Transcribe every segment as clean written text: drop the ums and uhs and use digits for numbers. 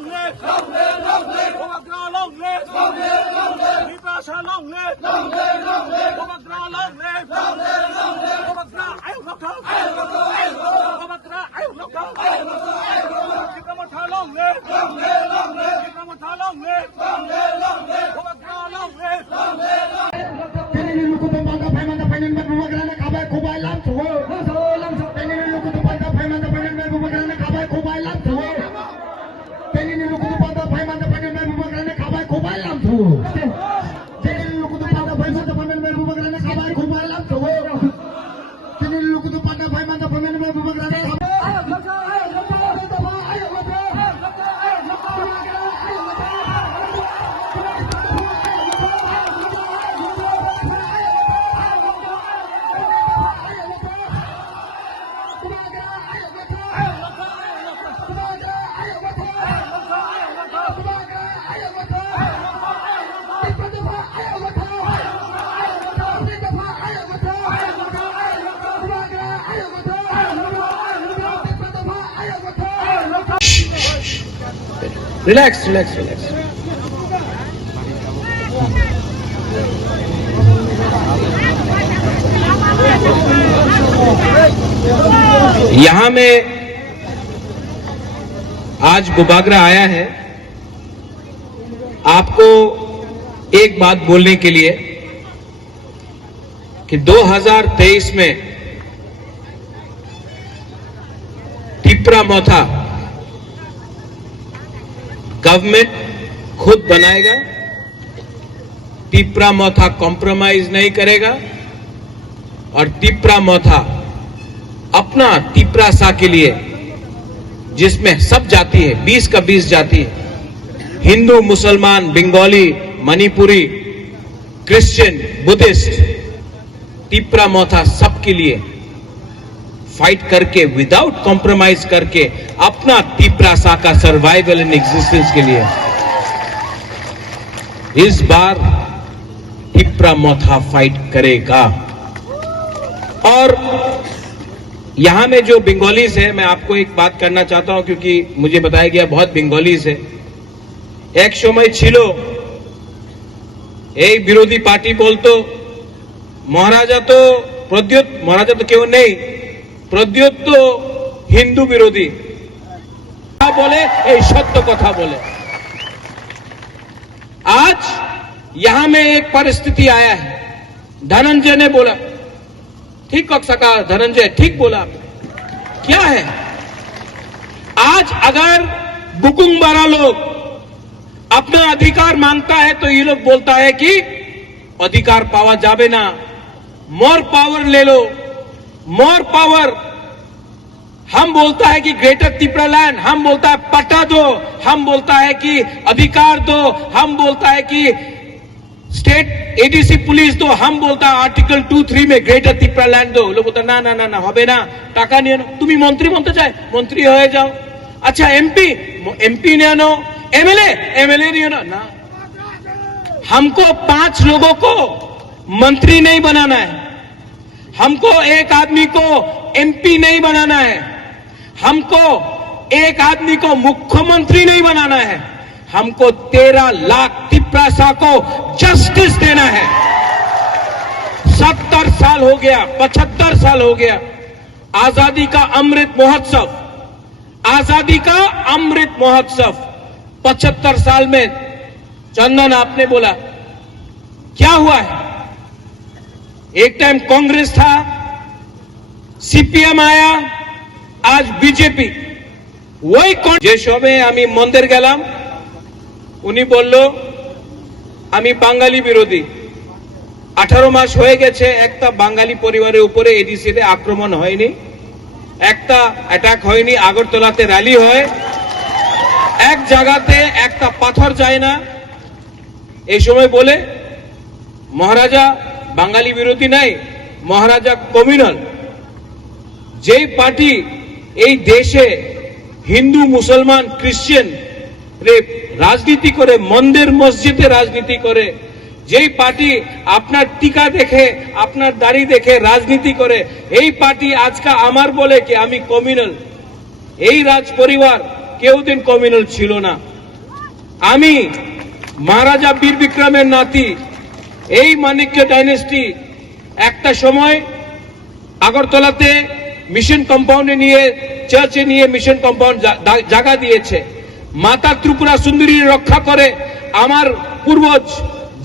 long live! Long live! Long live! Upagra long live! Long live! Long live! Vipasha long live! Long live! Long live! Upagra long live! Long live! Long live! Upagra ayuk lokal! Ayuk lokal! Ayuk lokal! Upagra ayuk lokal! Ayuk lokal! Ayuk lokal! Chitramotha long live! Long live! Long live! Chitramotha long live! Long live! Long live! Upagra long live! Long live! Relax, relax, relax. यहां में आज गुबागरा आया है आपको एक बात बोलने के लिए कि 2023 में टिप्रामोथा गवर्नमेंट खुद बनाएगा, टिप्रामोथा कॉम्प्रोमाइज नहीं करेगा और टिप्रामोथा अपना टिप्रासा के लिए जिसमें सब जाति है, 20 का 20 जाति है, हिंदू, मुसलमान, बंगाली, मणिपुरी, क्रिश्चियन, बुद्धिस्ट, टिप्रामोथा सबके लिए फाइट करके विदाउट कॉम्प्रोमाइज करके अपना टिप्रासा का सर्वाइवल इन एग्जिस्टेंस के लिए इस बार टिप्रामोथा फाइट करेगा। और यहां में जो बंगालीज है, मैं आपको एक बात करना चाहता हूं क्योंकि मुझे बताया गया बहुत बंगालीज है। एक समय छिलो এই বিরোধী পার্টি বলতো মহারাজা তো প্রদ্যোৎ, মহারাজা তো কেউ নেই, প্রদ্যোৎ তো হিন্দু বিরোধী बोले, ये सत्य कथा बोले। आज यहां में एक परिस्थिति आया है, धनंजय ने बोला, ठीक कह सका धनंजय, ठीक बोला, क्या है आज अगर बुकुंबारा लोग अपना अधिकार मांगता है तो ये लोग बोलता है कि अधिकार पावा जावे ना, मोर पावर ले लो, मोर पावर। हम बोलता है कि ग्रेटर त्रिपुरालैंड, हम बोलता है पट्टा दो, हम बोलता है कि अधिकार दो, हम बोलता है कि स्टेट एडीसी पुलिस दो, हम बोलता है आर्टिकल 2-3 में ग्रेटर त्रिपुरालैंड दो। लोग बोलता ना ना ना ना होबे ना, टाका निये नाओ, तुमी मंत्री बनते चाय मंत्री हो जाओ, अच्छा एमपी निये नाओ, एमएलए निये नाओ ना। हमको 5 लोगों को मंत्री नहीं बनाना है, हमको एक आदमी को एमपी नहीं बनाना है, हमको एक आदमी को मुख्यमंत्री नहीं बनाना है, हमको 13 लाख टिप्रासा को जस्टिस देना है। 70 साल हो गया, 75 साल हो गया आजादी का अमृत महोत्सव, आजादी का अमृत महोत्सव 75 साल में। चंदन आपने बोला क्या हुआ है, एक टाइम कांग्रेस था, सीपीएम आया, आज बीजेपी, वही যে সময় আমি মন্দির গেলাম উনি বলল আমি বাঙালি বিরোধী। 18 মাস হয়ে গেছে একটা বাঙালি পরিবারের উপরে এডিসিতে আক্রমণ হয়নি, একটা অ্যাটাক হয়নি, আগরতলাতে র্যালি হয়, এক জায়গাতে একটা পাথর যায় না। এই সময় বলে মহারাজা বাঙালি বিরোধী নাই, মহারাজা কমিউনাল। যেই পার্টি এই দেশে হিন্দু, মুসলমান, খ্রিস্টান রে রাজনীতি করে, মন্দির মসজিদে রাজনীতি করে, যেই পার্টি আপনার টিকা দেখে, আপনার দাড়ি দেখে রাজনীতি করে, এই পার্টি আজকে আমার বলে কি আমি কমিউনাল। এই রাজ পরিবার কেউ দিন কমিউনাল ছিল না। আমি মহারাজা বীর বিক্রমের নাতি, এই মানিক্য ডাইনেস্টি একটা সময় আগরতলাতে মিশন কম্পাউন্ডে নিয়ে, চার্চে নিয়ে মিশন কম্পাউন্ড জায়গা দিয়েছে। মাতা ত্রিপুরা সুন্দরী রক্ষা করে আমার পূর্বজ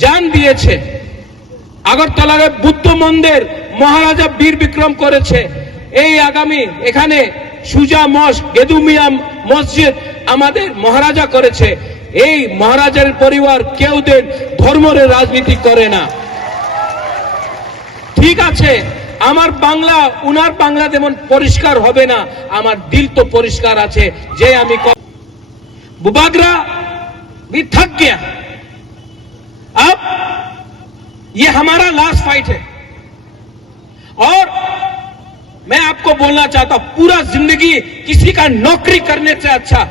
জান দিয়েছে। আগরতলার বুদ্ধ মন্দির মহারাজা বীর বিক্রম করেছে। এই আগামী এখানে সুজা মস্ক, গেদুমিয়া মসজিদ আমাদের মহারাজা করেছে। এই মহারাজার পরিবার কেউ দিন ধর্মের রাজনীতি করে না। ঠিক আছে, আমার বাংলা উনার বাংলা যেমন পরিষ্কার হবে না, আমার দিল তো পরিষ্কার আছে যে আমি बुबागरा भी थक गया। अब ये हमारा लास्ट फाइट है और मैं आपको बोलना चाहता हूं, पूरा जिंदगी किसी का नौकरी करने से अच्छा,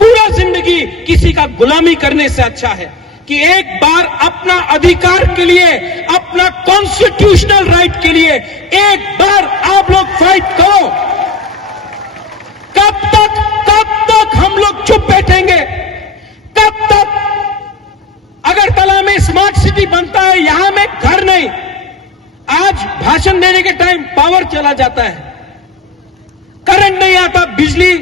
पूरा जिंदगी किसी का गुलामी करने से अच्छा है कि एक बार अपना अधिकार के लिए, अपना कॉन्स्टिट्यूशनल राइट के लिए एक बार आप लोग फाइट करो। कब तक हम लोग चुप बैठेंगे? कब तक? अगरतला में स्मार्ट सिटी बनता है, यहां में घर नहीं। आज भाषण देने के टाइम पावर चला जाता है, करंट नहीं आता, बिजली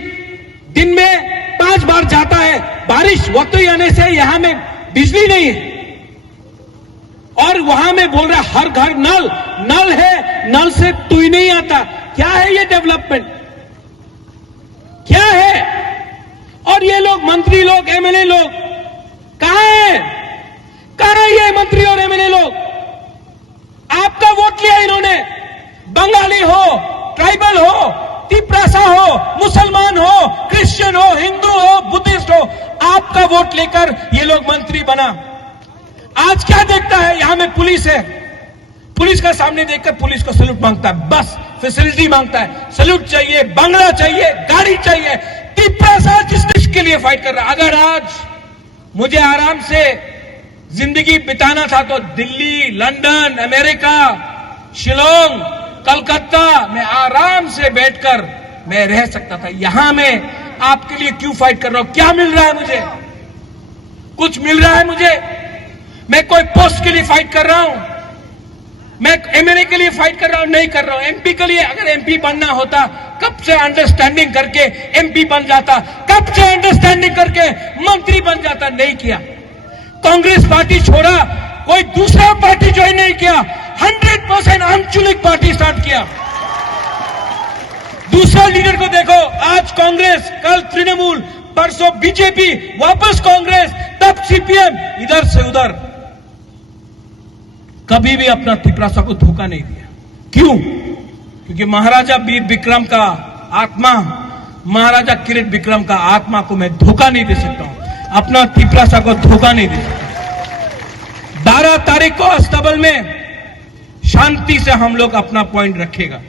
दिन में 5 बार जाता है, बारिश वक्त ही आने से यहां में बिजली नहीं है। और वहां में बोल रहा हर घर नल है, नल से तू ही नहीं आता। क्या है ये डेवलपमेंट? क्या है? और ये लोग मंत्री लोग, एमएलए लोग कहां है? कहां ये मंत्री और एमएलए लोग? आपका वोट लिया इन्होंने, बंगाली हो, ट्राइबल हो, तिपरासा हो, मुसलमान हो, क्रिश्चियन हो, हिंदू हो, बुद्धिस्ट हो, आपका वोट लेकर ये लोग मंत्री बना। आज क्या देखता है? यहां में पुलिस है, पुलिस का सामने देखकर पुलिस को सैल्यूट मांगता है, बस फैसिलिटी मांगता है, सैल्यूट चाहिए, बंगला चाहिए, गाड़ी चाहिए। तिपरासा जिस देश के लिए फाइट कर रहा है, अगर आज मुझे आराम से जिंदगी बिताना था तो दिल्ली, लंदन, अमेरिका, शिलोंग, कलकत्ता में आराम से बैठकर मैं रह सकता था। यहां मैं आपके लिए क्यों फाइट कर रहा हूं? क्या मिल रहा है मुझे? कुछ मिल रहा है मुझे? मैं कोई पोस्ट के लिए फाइट कर रहा हूं? मैं एमएलए के लिए फाइट कर रहा हूं? नहीं कर रहा हूं। एमपी के लिए, अगर एमपी बनना होता कब से अंडरस्टैंडिंग करके एमपी बन जाता, कब से अंडरस्टैंडिंग करके मंत्री बन जाता। नहीं किया। कांग्रेस पार्टी छोड़ा, कोई दूसरा पार्टी ज्वाइन नहीं किया, 100% आंचलिक पार्टी स्टार्ट किया। दूसरा लीडर को देखो, आज कांग्रेस, कल तृणमूल, परसों बीजेपी, वापस कांग्रेस, तब सीपीएम, इधर से उधर। कभी भी अपना तिपरासा को धोखा नहीं दिया। क्यों? क्योंकि महाराजा वीर विक्रम का आत्मा, महाराजा किरीट विक्रम का आत्मा को मैं धोखा नहीं दे सकता हूं, अपना तिपरासा को धोखा नहीं दे सकता। 12 तारीख को अस्तबल में शांति से हम लोग अपना पॉइंट रखेगा।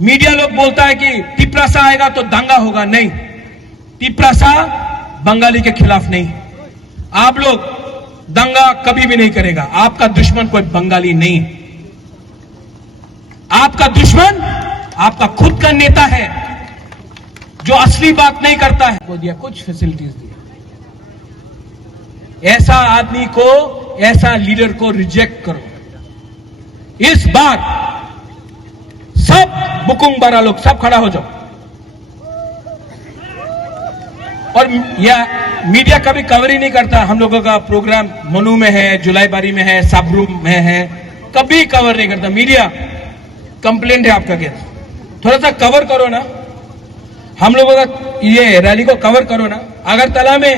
मीडिया लोग बोलता है कि तिपरासा आएगा तो दंगा होगा। नहीं, तिपरासा बंगाली के खिलाफ नहीं। आप लोग दंगा कभी भी नहीं करेगा। आपका दुश्मन कोई बंगाली नहीं, आपका दुश्मन आपका खुद का नेता है जो असली बात नहीं करता है। वो दिया, कुछ फैसिलिटीज दिया। ऐसा आदमी को, ऐसा लीडर को रिजेक्ट करो। इस बार सब बुकुंग बारा लोग सब खड़ा हो जाओ। और यह मीडिया कभी कवर ही नहीं करता। हम लोगों का प्रोग्राम मनु में है, जुलाईबारी में है, साबरू में है, कभी कवर नहीं करता मीडिया। कंप्लेंट है आपका क्या? थोड़ा सा कवर करो ना, हम लोगों का ये रैली को कवर करो ना। अगरतला में,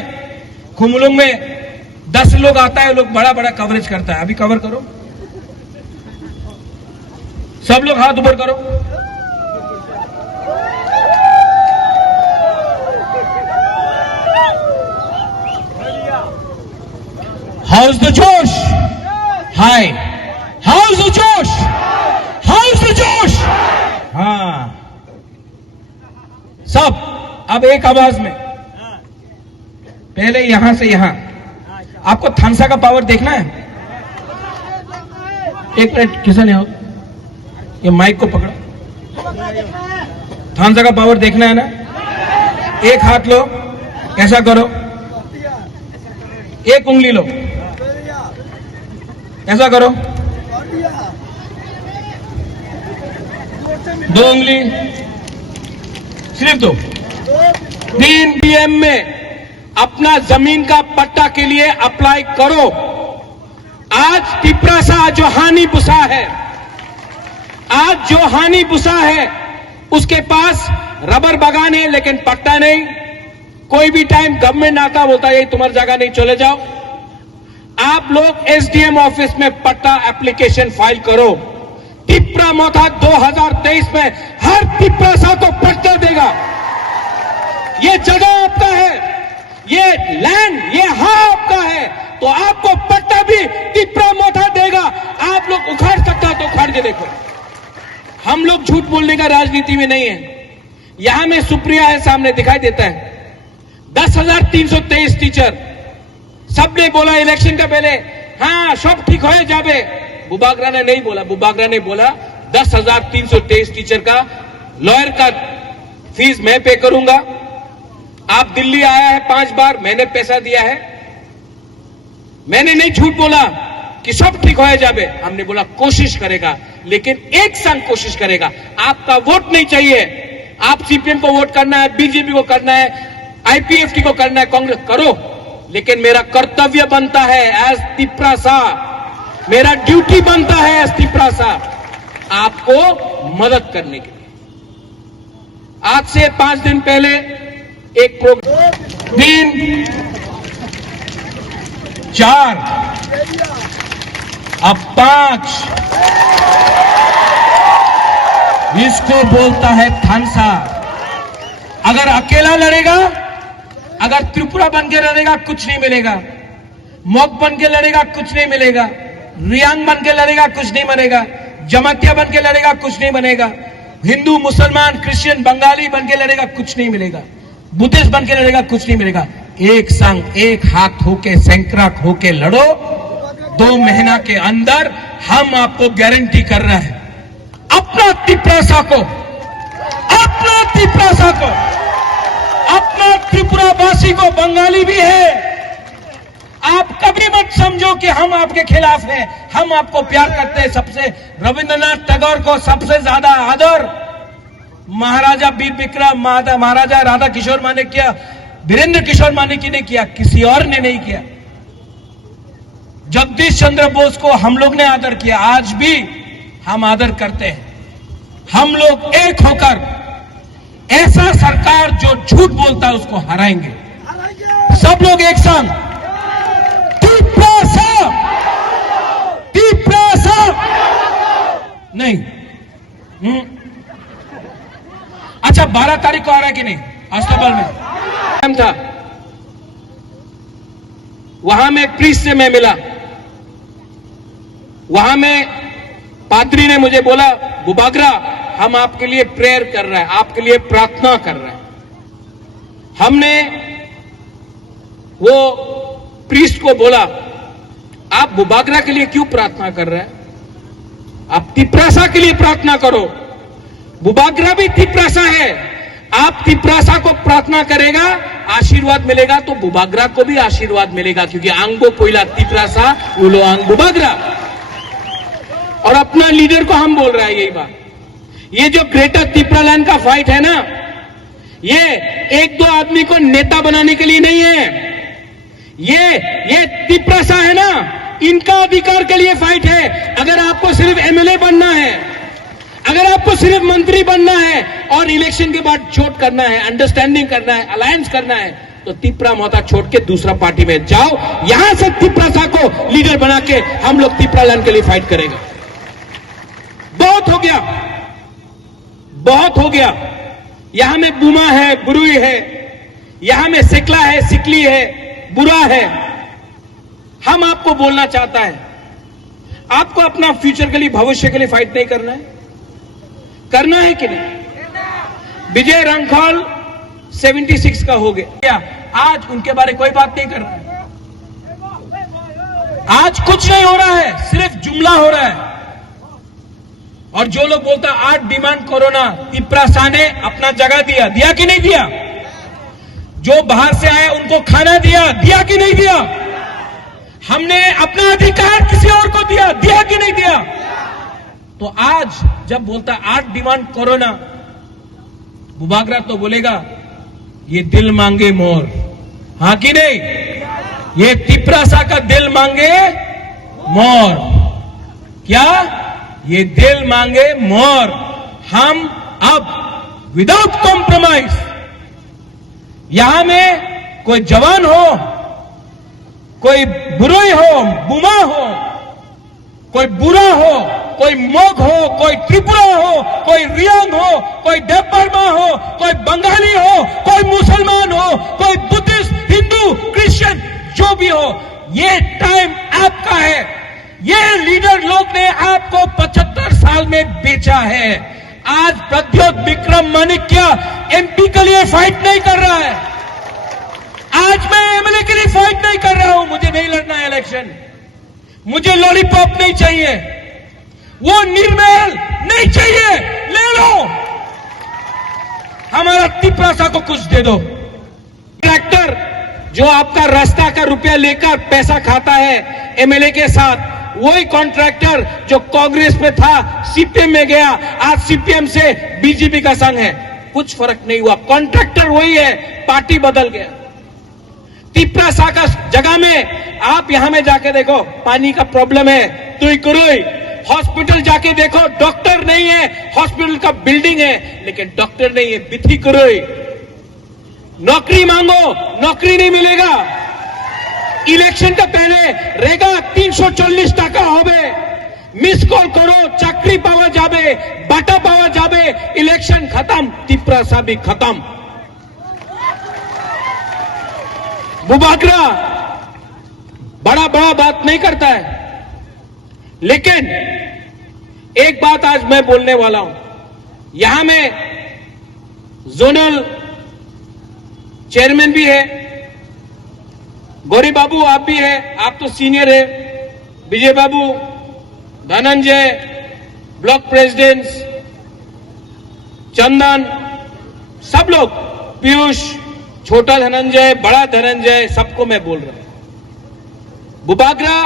खुमलुंग में 10 लोग आता है, लोग बड़ा बड़ा कवरेज करता है। अभी कवर करो, सब लोग हाथ ऊपर करो। हाउस द जोश, हाय, हाउस द जोश, हाउस द जोश। हाँ, सब अब एक आवाज में। पहले यहां से यहां। आपको थानसा का पावर देखना है? एक मिनट, किसने हो ये माइक को पकड़ा। थानसा का पावर देखना है ना? एक हाथ लो, ऐसा करो, एक उंगली लो, ऐसा करो, दो उंगली, सिर्फ दो। 3 पीएम में अपना जमीन का पट्टा के लिए अप्लाई करो। आज तिपरासा जो हानि बुसा है, आज जो हानि बुसा है, उसके पास रबर बागान है लेकिन पट्टा नहीं। कोई भी टाइम गवर्नमेंट आता बोलता है ये तुम्हारी जगह नहीं, चले जाओ। आप लोग एसडीएम ऑफिस में पट्टा एप्लीकेशन फाइल करो। तिपरा मोथा 2023 में हर तिपरासा को पट्टा देगा। ये जगह आपका है, ये लैंड, ये हाँ आपका है, तो आपको पट्टा भी तिपरा मोथा देगा। आप लोग उखाड़ सकता है तो उखाड़ के देखो। हम लोग झूठ बोलने का राजनीति में नहीं है। यहां में सुप्रिया है, सामने दिखाई देता है। 10,323 टीचर, सबने बोला इलेक्शन का पहले हाँ सब ठीक हो जावे। बुबागरा ने नहीं बोला, बुबागरा ने बोला 10,323 टीचर का लॉयर का फीस मैं पे करूंगा। आप दिल्ली आया है 5 बार, मैंने पैसा दिया है। मैंने नहीं झूठ बोला कि सब ठीक हो जावे। हमने बोला कोशिश करेगा, लेकिन एक संग कोशिश करेगा। आपका वोट नहीं चाहिए। आप सीपीएम को वोट करना है, बीजेपी को करना है, आईपीएफटी को करना है, कांग्रेस करो, लेकिन मेरा कर्तव्य बनता है एज तिपरासा, मेरा ड्यूटी बनता है एज तिपरासा आपको मदद करने के लिए। आज से 5 दिन पहले एक प्रोग्राम 3, 4, अब 5, इसको बोलता है थानसा। अगर अकेला लड़ेगा, अगर त्रिपुरा बन के लड़ेगा कुछ नहीं मिलेगा, मोक बन के लड़ेगा कुछ नहीं मिलेगा, रियांग बन के लड़ेगा कुछ नहीं बनेगा, जमातिया बन के लड़ेगा कुछ नहीं बनेगा, हिंदू मुसलमान क्रिश्चियन बंगाली बन के लड़ेगा कुछ नहीं मिलेगा, बुद्धिस्ट बन के लड़ेगा कुछ नहीं मिलेगा। एक संग एक हाथ होके सैंकड़ा होके लड़ो। 2 महीना के अंदर हम आपको गारंटी कर रहे हैं, अपना तिपरासा को, अपना तिपरासा को, अपना त्रिपुरावासी को, बंगाली भी है। आप कभी मत समझो कि हम आपके खिलाफ हैं। हम आपको प्यार करते हैं। सबसे रविंद्रनाथ टैगोर को सबसे ज्यादा आदर महाराजा वीर विक्रम, महाराजा राधा किशोर माने किया, वीरेंद्र किशोर मानेकी ने किया, किसी और ने नहीं किया। जगदीश चंद्र बोस को हम लोग ने आदर किया, आज भी हम आदर करते हैं। हम लोग एक होकर ऐसा सरकार जो झूठ बोलता है उसको हराएंगे। सब लोग एक संग तिपरासा, तिपरासा नहीं। अच्छा 12 तारीख को आ रहा है कि नहीं? अस्तबल में था, वहां में एक प्रीस्ट से मैं मिला। वहां में पादरी ने मुझे बोला बुबागरा हम आपके लिए प्रेयर कर रहे हैं, आपके लिए प्रार्थना कर रहे हैं। हमने वो प्रीस्ट को बोला आप बुबागरा के लिए क्यों प्रार्थना कर रहे हैं? आप तिपरासा के लिए प्रार्थना करो। बुबागरा भी तिपरासा है। आप तिपरासा को प्रार्थना करेगा, आशीर्वाद मिलेगा, तो बुबागरा को भी आशीर्वाद मिलेगा, क्योंकि आंगो कोयला तिपरासा उलो आंग बुबागरा। और अपना लीडर को हम बोल रहा है यही बात। ये जो ग्रेटर तिपरालैंड का फाइट है ना, ये 1-2 आदमी को नेता बनाने के लिए नहीं है। ये तिपरासा है ना, इनका अधिकार के लिए फाइट है। अगर आपको सिर्फ एमएलए बनना है, अगर आपको सिर्फ मंत्री बनना है और इलेक्शन के बाद छोड़ करना है, अंडरस्टैंडिंग करना है, अलायंस करना है, तो तिपरा मोहता छोड़ के दूसरा पार्टी में जाओ। यहां से तिपरासा को लीडर बना के हम लोग तिपरालैंड के लिए फाइट करेंगे। बहुत हो गया, बहुत हो गया। यहां में बुमा है, बुरुई है, यहां में सिकला है, सिकली है, बुरा है। हम आपको बोलना चाहता है, आपको अपना फ्यूचर के लिए, भविष्य के लिए फाइट नहीं करना है? करना है कि नहीं? विजय रंखौल 76 का हो गया, आज उनके बारे कोई बात नहीं कर रहा है। आज कुछ नहीं हो रहा है, सिर्फ जुमला हो रहा है। और जो लोग बोलता 8 डिमांड कोरोना, तिपरासा ने अपना जगह दिया कि नहीं दिया? जो बाहर से आए उनको खाना दिया कि नहीं दिया? हमने अपना अधिकार किसी और को दिया कि नहीं दिया? तो आज जब बोलता 8 डिमांड करो ना, बुबागरा तो बोलेगा ये दिल मांगे मोर, हाँ कि नहीं? ये तिपरासा का दिल मांगे मोर, क्या ये दिल मांगे मोर? हम अब विदाउट कॉम्प्रोमाइज, यहां में कोई जवान हो, कोई बुराई हो, बुमा हो, कोई बुरा हो, कोई मोग हो, कोई त्रिपुरा हो, कोई रियांग हो, कोई देवबर्मा हो, कोई बंगाली हो, कोई मुसलमान हो, कोई बुद्धिस्ट, हिंदू, क्रिश्चियन, जो भी हो, ये टाइम आपका है। ये लीडर लोग ने आपको 75 साल में बेचा है। आज प्रद्योत विक्रम माणिक्य एमपी के लिए फाइट नहीं कर रहा है। आज मैं एमएलए के लिए फाइट नहीं कर रहा हूं। मुझे नहीं लड़ना है इलेक्शन, मुझे लॉलीपॉप नहीं चाहिए, वो निर्मल नहीं चाहिए, ले लो, हमारा तिपरासा को कुछ दे दो। ट्रैक्टर जो आपका रास्ता का रुपया लेकर पैसा खाता है एमएलए के साथ, वही कॉन्ट्रैक्टर जो कांग्रेस में था सीपीएम में गया, आज सीपीएम से बीजेपी का संग है, कुछ फर्क नहीं हुआ। कॉन्ट्रैक्टर वही है, पार्टी बदल गया। तिपरासा का जगह में आप यहां में जाके देखो, पानी का प्रॉब्लम है, तुईकुरुई हॉस्पिटल जाके देखो, डॉक्टर नहीं है, हॉस्पिटल का बिल्डिंग है लेकिन डॉक्टर नहीं है, बिथिकुरुई। नौकरी मांगो, नौकरी नहीं मिलेगा। इलेक्शन का पहले रेगा 340 टाका होबे, मिस कॉल करो, चाकरी पावा जाबे, बाटा पावा जाबे, इलेक्शन खत्म, तिपरासा भी खत्म। बुबागरा बड़ा बात नहीं करता है, लेकिन एक बात आज मैं बोलने वाला हूं। यहां में जोनल चेयरमैन भी है, गौरी बाबू आप भी है, आप तो सीनियर है, विजय बाबू, धनंजय, ब्लॉक प्रेसिडेंट, चंदन, सब लोग, पीयूष, छोटा धनंजय, बड़ा धनंजय, सबको मैं बोल रहा हूं। बुबागरा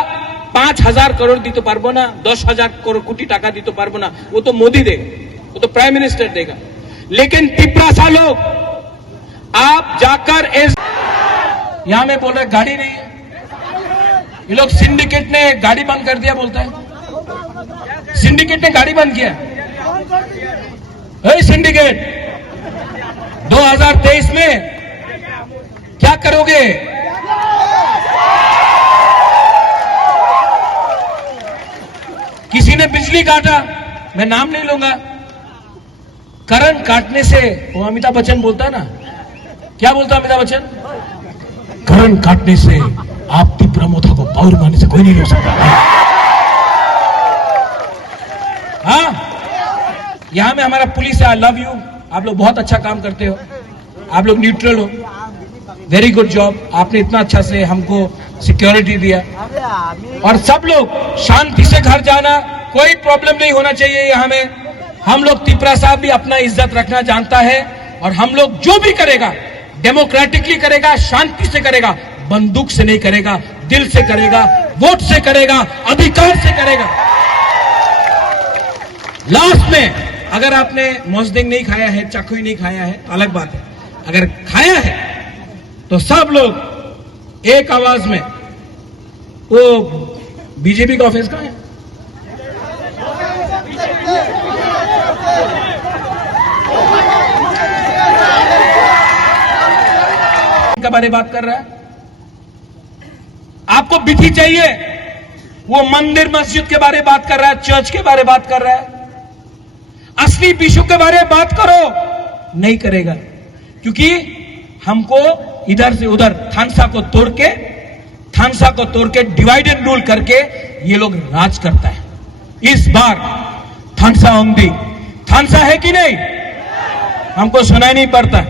5,000 करोड़ दी तो पारबो ना, 10,000 कोटी टाका दी तो पारबो ना, वो तो मोदी देगा, वो तो प्राइम मिनिस्टर देगा। लेकिन तिपरासा लोग, आप जाकर यहां में बोल रहे गाड़ी नहीं है, ये लोग सिंडिकेट ने गाड़ी बंद कर दिया बोलता है, सिंडिकेट ने गाड़ी बंद किया। सिंडिकेट 2023 में क्या करोगे? किसी ने बिजली काटा, मैं नाम नहीं लूंगा, करंट काटने से, वो अमिताभ बच्चन बोलता है ना, क्या बोलता है अमिताभ बच्चन? करंट काटने से आप तिपरामोथा को पावर मारने से कोई नहीं रोक सकता। हाँ, यहां में हमारा पुलिस है, आई लव यू, आप लोग बहुत अच्छा काम करते हो, आप लोग न्यूट्रल हो, वेरी गुड जॉब, आपने इतना अच्छा से हमको सिक्योरिटी दिया। और सब लोग शांति से घर जाना, कोई प्रॉब्लम नहीं होना चाहिए यहां में। हम लोग तिपरासा भी अपना इज्जत रखना जानता है, और हम लोग जो भी करेगा डेमोक्रेटिकली करेगा, शांति से करेगा, बंदूक से नहीं करेगा, दिल से करेगा, वोट से करेगा, अधिकार से करेगा। लास्ट में अगर आपने मोजदिंग नहीं खाया है, चाकुई नहीं खाया है, अलग बात है, अगर खाया है तो सब लोग एक आवाज में, वो बीजेपी का ऑफिस कहां है? के बारे बात कर रहा है, आपको बिथी चाहिए, वो मंदिर मस्जिद के बारे बात कर रहा है, चर्च के बारे बात कर रहा है, असली बिशु के बारे में बात करो, नहीं करेगा, क्योंकि हमको इधर से उधर थानसा को तोड़ के डिवाइड एंड रूल करके ये लोग राज करता है। इस बार थानसा होंगी, थानसा है कि नहीं? हमको सुनाई नहीं पड़ता,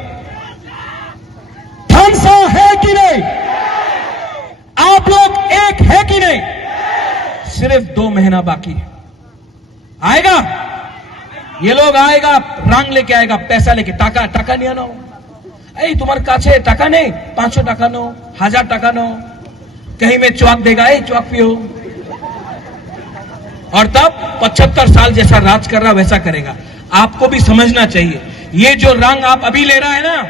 थानसा है कि नहीं? आप लोग एक है कि नहीं? सिर्फ 2 महीना बाकी है, आएगा ये लोग, आएगा रंग लेके आएगा, पैसा लेके, टाका नहीं आना हो। এই তোমার কাছে টাকা নেই, 500 টাকা नो, 1000 টাকা नो, कहीं में चौक देगा, चौक पियो। और तब 75 साल जैसा राज कर रहा वैसा करेगा। आपको भी समझना चाहिए, ये जो रंग आप अभी ले रहा है ना,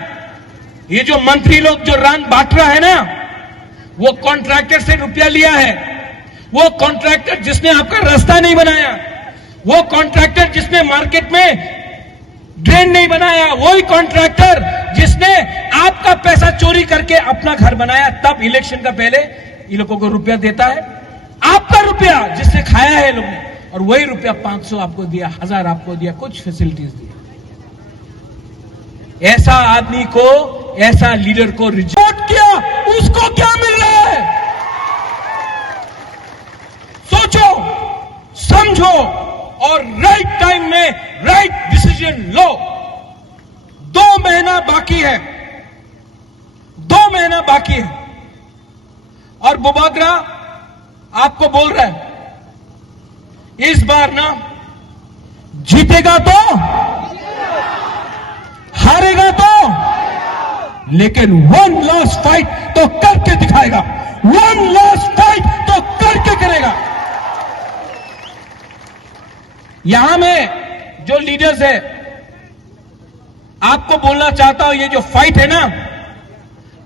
ये जो मंत्री लोग जो रंग बांट रहा है ना, वो कॉन्ट्रैक्टर से रुपया लिया है। वो कॉन्ट्रैक्टर जिसने आपका रास्ता नहीं बनाया, वो कॉन्ट्रैक्टर जिसने मार्केट में ड्रेन नहीं बनाया, वही कॉन्ट्रैक्टर जिसने आपका पैसा चोरी करके अपना घर बनाया, तब इलेक्शन का पहले ये लोगों को रुपया देता है। आपका रुपया जिसने खाया है लोग ने, और वही रुपया 500 आपको दिया, 1000 आपको दिया, कुछ फैसिलिटीज दी। ऐसा आदमी को, ऐसा लीडर को रिजेक्ट किया, उसको क्या मिल रहा है? सोचो, समझो और राइट टाइम में राइट डिसीजन लो। 2 महीना बाकी है, 2 महीना बाकी है, और बुबागरा आपको बोल रहा है इस बार ना जीतेगा तो, हारेगा तो, लेकिन 1 लास्ट फाइट तो करके दिखाएगा, 1 लास्ट फाइट तो करके करेगा। यहां में जो लीडर्स है, आपको बोलना चाहता हूं, ये जो फाइट है ना,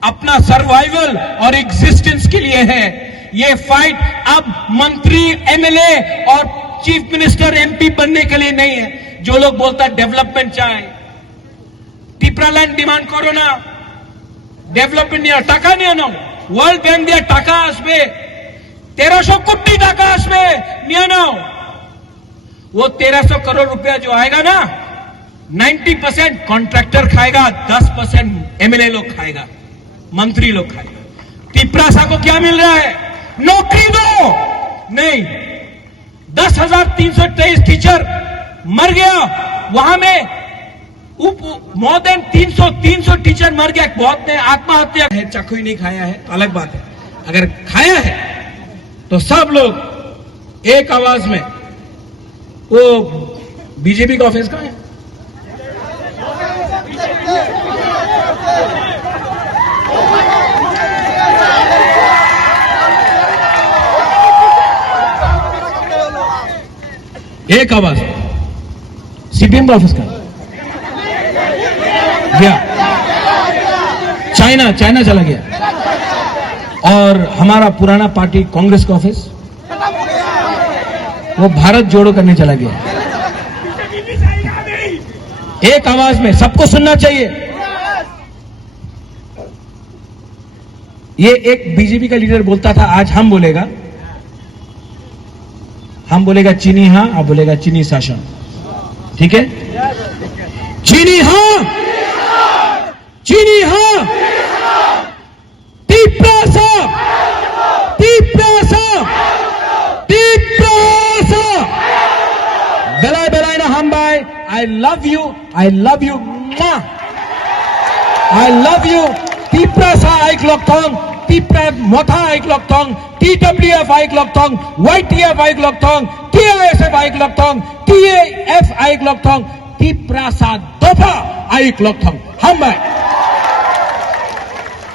अपना सर्वाइवल और एग्जिस्टेंस के लिए है। ये फाइट अब मंत्री, एमएलए और चीफ मिनिस्टर, एमपी बनने के लिए नहीं है। जो लोग बोलता है डेवलपमेंट चाहे, টিপ্রাল্যান্ড ডিমান্ড করো না, ডেভেলপমেন্ট নিয়ে টাকা নিয়ে নাও, ওয়ার্ল্ড ব্যাংক দিয়ে টাকা আসবে, 1300 কোটি টাকা আসবে, নিয়ে নাও। वो 1300 करोड़ रुपया जो आएगा ना, 90% कॉन्ट्रैक्टर खाएगा, 10% एमएलए लोग खाएगा, मंत्री लोग खाएगा। तिपरासा को क्या मिल रहा है? नौकरी दो, नहीं। 10,323 टीचर मर गया, वहां में मोर देन 300 टीचर मर गया। बहुत ने आत्महत्या है, चाकू ही नहीं खाया है तो अलग बात है, अगर खाया है तो सब लोग एक आवाज में। वो बीजेपी का ऑफिस कहां है? एक आवाज, सीपीएम का ऑफिस कहां गया? चाइना चला गया। और हमारा पुराना पार्टी कांग्रेस का ऑफिस, वो भारत जोड़ो करने चला गया। एक आवाज में सबको सुनना चाहिए। ये एक बीजेपी का लीडर बोलता था, आज हम बोलेगा चीनी हां, आप बोलेगा चीनी शासन, ठीक है? चीनी हां, चीनी हां, टीप्रासा, बेलाय ना हम भाई, I love you, I love you, टीप्रासा आइक लॉकथोंग, टीप्रा मोथा आइक लॉकथोंग, TWF आइक लॉकथोंग, YTF आइक लॉकथोंग, TISF आइक लॉकथोंग, TAF आइक लॉकथोंग, टीप्रासा दोफा आइक लॉकथोंग हम भाई।